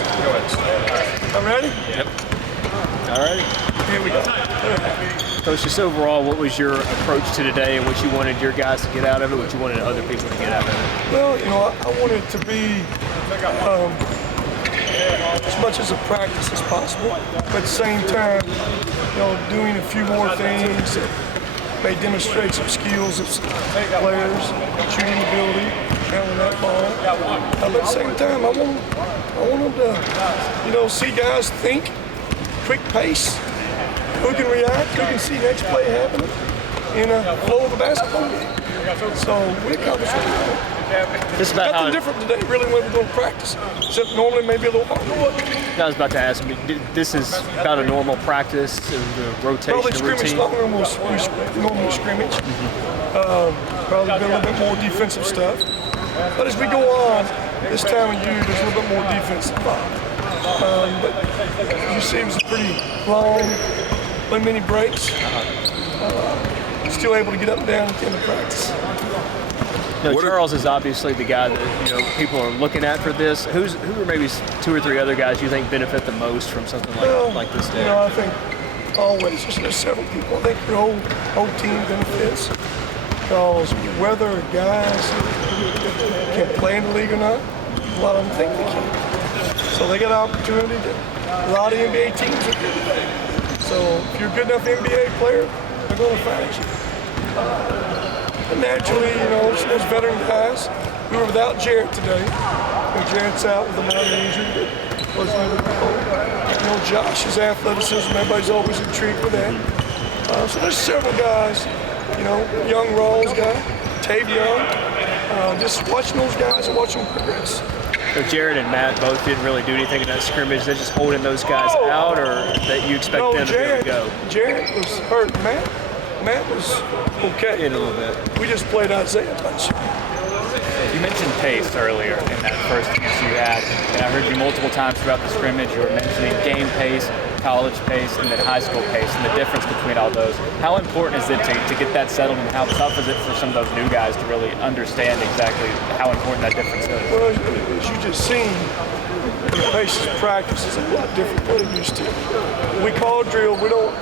I'm ready? Yep. All right. Here we go. Coach, just overall, what was your approach to today and what you wanted your guys to get out of it, what you wanted other people to get out of it? Well, I want it to be as much as a practice as possible, but at the same time, doing a few more things that may demonstrate some skills of some players, shooting ability, handling that ball. But at the same time, I want them to, see guys think, quick pace, who can react, who can see next play happening in a flow of a basketball game. So we accomplished what we wanted. Nothing different today, really, when we're going to practice, except normally maybe a little harder. I was about to ask, this is about a normal practice, the rotation, probably scrimmage routine? Longer than normal scrimmage. Probably been a little bit more defensive stuff. But as we go on, this time of year, there's a little bit more defense involved. But as you see, it was a pretty long, many breaks. Still able to get up and down at the end of practice. Charles is obviously the guy that people are looking at for this. Who are maybe 2 or 3 other guys you think benefit the most from something like this day? I think always there's several people. I think your whole team benefits because whether guys can play in the league or not, a lot of them think they can. So they get an opportunity that a lot of NBA teams are good today. So if you're a good enough NBA player, they're going to find you. And naturally, those veteran guys. We were without Jarrett today. Jarrett's out with a minor injury. Josh's athleticism, everybody's always intrigued with that. So there's several guys, young Rawls guy, Tavion, just watching those guys and watching them progress. So Jarrett and Matt both didn't really do anything in that scrimmage. They're just holding those guys out, or that you expect them to be able to go? Jarrett was hurt. Matt was okay. In a little bit. We just played Isaiah a bunch. You mentioned pace earlier in that first piece you had, and I heard you multiple times throughout the scrimmage. You were mentioning game pace, college pace, and then high school pace, and the difference between all those. How important is it to get that settled, and how tough is it for some of those new guys to really understand exactly how important that difference is? Well, as you just seen, the pace of practice is a lot different than it used to. We call drill. We don't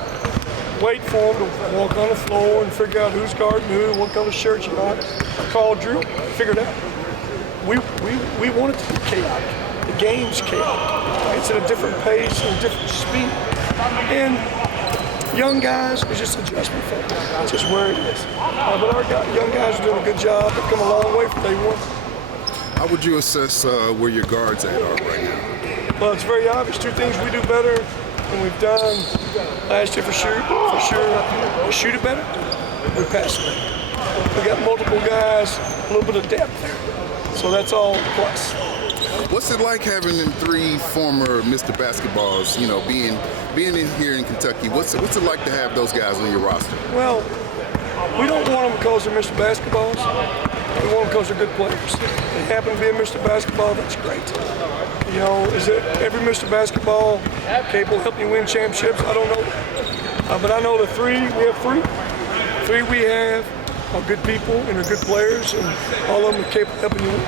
wait for them to walk on the floor and figure out who's guarding who, what color shirt you want. Call drill, figure it out. We want it to be chaotic. The game's chaotic. It's at a different pace and a different speed. And young guys, it's just adjustment factor. It's just where it is. But our young guys are doing a good job. They've come a long way from day one. How would you assess where your guards at are right now? Well, it's very obvious. 2 things we do better than we've done last year for sure. We shoot it better, we pass it better. We got multiple guys, a little bit of depth there. So that's all plus. What's it like having them 3 former Mr. Basketballs, being in here in Kentucky? What's it like to have those guys on your roster? Well, we don't want them because they're Mr. Basketballs. We want them because they're good players. They happen to be a Mr. Basketball, that's great. Is it every Mr. Basketball capable of helping you win championships? I don't know. But I know the 3, we have 3. 3 we have are good people and are good players, and all of them are capable of helping you win.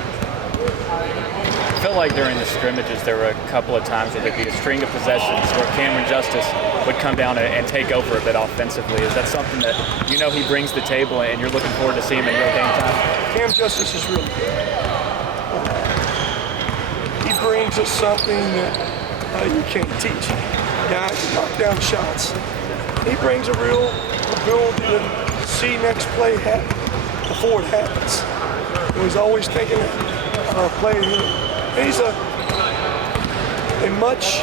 I felt like during the scrimmages there were a couple of times where there'd be a string of possessions where Cameron Justice would come down and take over a bit offensively. Is that something that he brings to the table and you're looking forward to seeing him in real game time? Cam Justice is really good. He brings us something that you can't teach. Guys can knock down shots. He brings a real ability to see next play happen before it happens. He's always thinking of playing here. And he's a much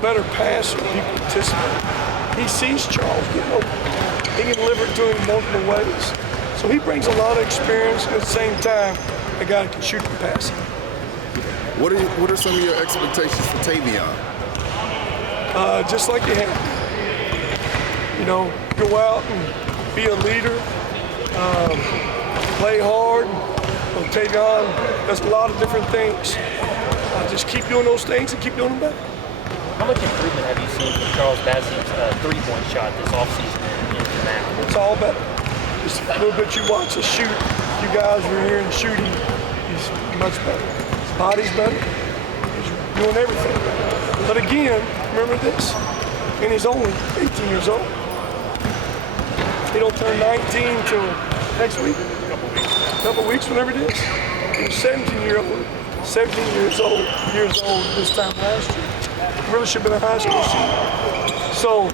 better passer than people anticipate. He sees Charles getting open. He can deliver it to him in multiple ways. So he brings a lot of experience, and at the same time, a guy that can shoot and pass. What are some of your expectations for Tavion? Just like you have. Go out and be a leader, play hard. Tavion does a lot of different things. Just keep doing those things and keep doing them better. How much improvement have you seen from Charles Bassey's three-point shot this offseason and now? It's all better. Just a little bit you watch us shoot. You guys were here and shooting. He's much better. His body's better. He's doing everything. But again, remember this, and he's only 18 years old. He don't turn 19 till next week, couple weeks, whenever it is. He was 17 years old this time last year. Really should have been a high school senior. So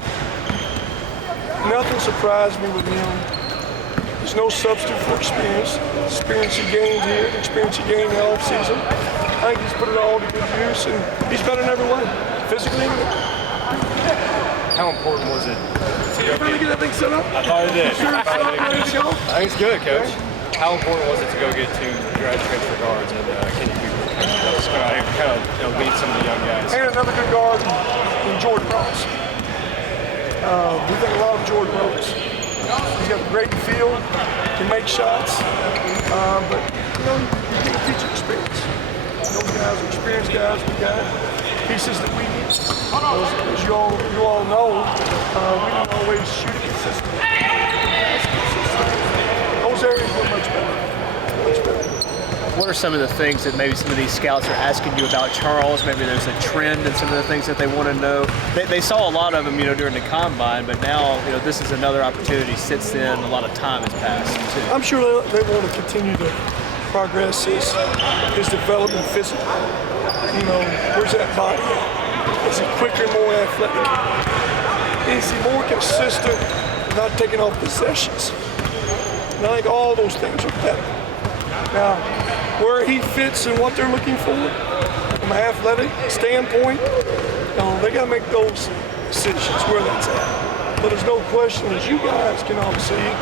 nothing surprised me with him. There's no substitute for experience. Experience he gained here, experience he gained in the off season. I think he's put it all to good use, and he's better in every way, physically. How important was it? You really get that thing set up? I thought it did. Sure, it's not ready to go? I think it's good, Coach. How important was it to go get 2 grad transfer guards and can you kind of lead some of the young guys? And another good guard in Jordan Ross. We think a lot of Jordan Ross. He's got a great feel, can make shots, but you can't teach experience. Those guys are experienced guys. We got pieces that we need. As you all know, we don't always shoot it consistently. Those areas were much better. Much better. What are some of the things that maybe some of these scouts are asking you about Charles? Maybe there's a trend in some of the things that they want to know. They saw a lot of him, during the combine, but now, this is another opportunity. Sits in, a lot of time has passed too. I'm sure they want to continue to progress his development physically. Where's that body at? Is he quicker, more athletic? Is he more consistent, not taking off possessions? And I think all those things are better. Now, where he fits and what they're looking for from an athletic standpoint, they got to make those decisions where that's at. But there's no question, as you guys can all see,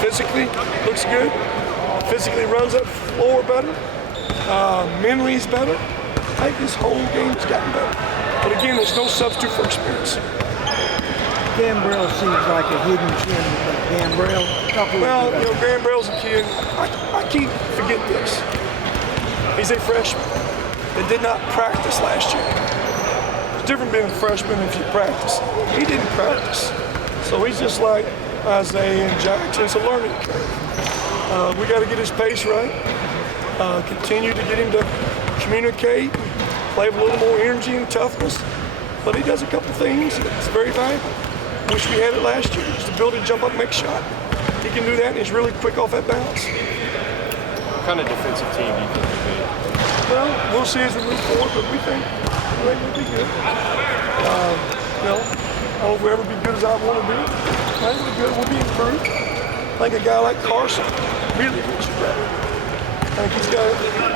physically looks good, physically runs that floor better, mentally is better. I think this whole game's gotten better. But again, there's no substitute for experience. Gambrell seems like a hidden gem. Gambrell, Gambrell's a kid. I can't forget this. He's a freshman that did not practice last year. It's different being a freshman if you practice. He didn't practice. So he's just like Isaiah and Jackson. It's a learning curve. We got to get his pace right. Continue to get him to communicate, play with a little more energy and toughness. But he does a couple things that's very valuable. Wish we had it last year, just the ability to jump up and make a shot. He can do that, and he's really quick off that bounce. What kind of defensive team do you think you'll be? Well, we'll see as we move forward, but we think we'll be good. I don't know if we'll ever be good as I want to be. I think we'll be good. We'll be improved. I think a guy like Carson really gets you better. I think he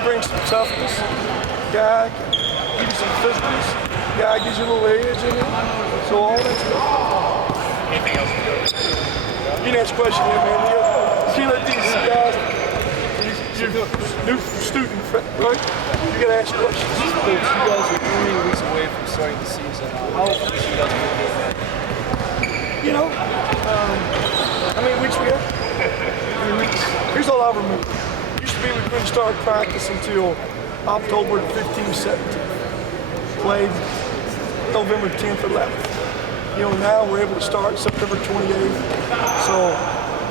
brings some toughness. Guy can give you some physicalness. Guy gives you a little edge in it. So all that's good. Anything else to go? You can ask a question here, man. You let these guys, you're new student, right? You got to ask questions. You guys are 3 weeks away from starting the season. How often do you guys do that? How many weeks we got? 3 weeks. Here's all I remember. Used to be we couldn't start practice until October 15th, 17th. Played November 10th, 11th. Now we're able to start September 28th. So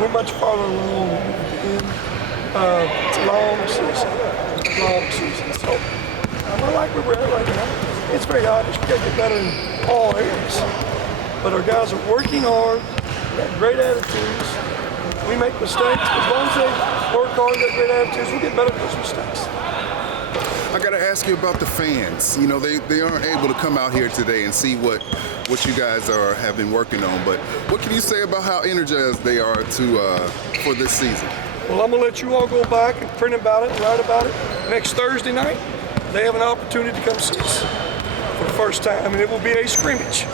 we're much farther along in it's a long season. So I like where we're at right now. It's very obvious we got to get better in all areas. But our guys are working hard, got great attitudes. We make mistakes. As long as they work hard, got great attitudes, we'll get better at those mistakes. I got to ask you about the fans. They aren't able to come out here today and see what you guys have been working on. But what can you say about how energized they are for this season? Well, I'm going to let you all go back and print about it and write about it. Next Thursday night, they have an opportunity to come see us for the first time, and it will be a scrimmage.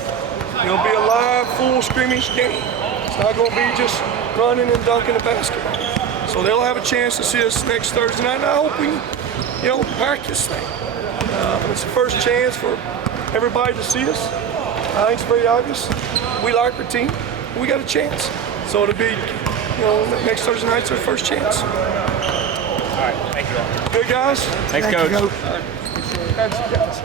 It'll be a live, full scrimmage game. It's not going to be just running and dunking the basketball. So they'll have a chance to see us next Thursday night, and I hope we pack this thing. It's the first chance for everybody to see us. I think it's very obvious. We like our team. We got a chance. So it'll be, next Thursday night's our first chance. All right, thank you all. Good guys. Thanks, Coach. Thanks, guys.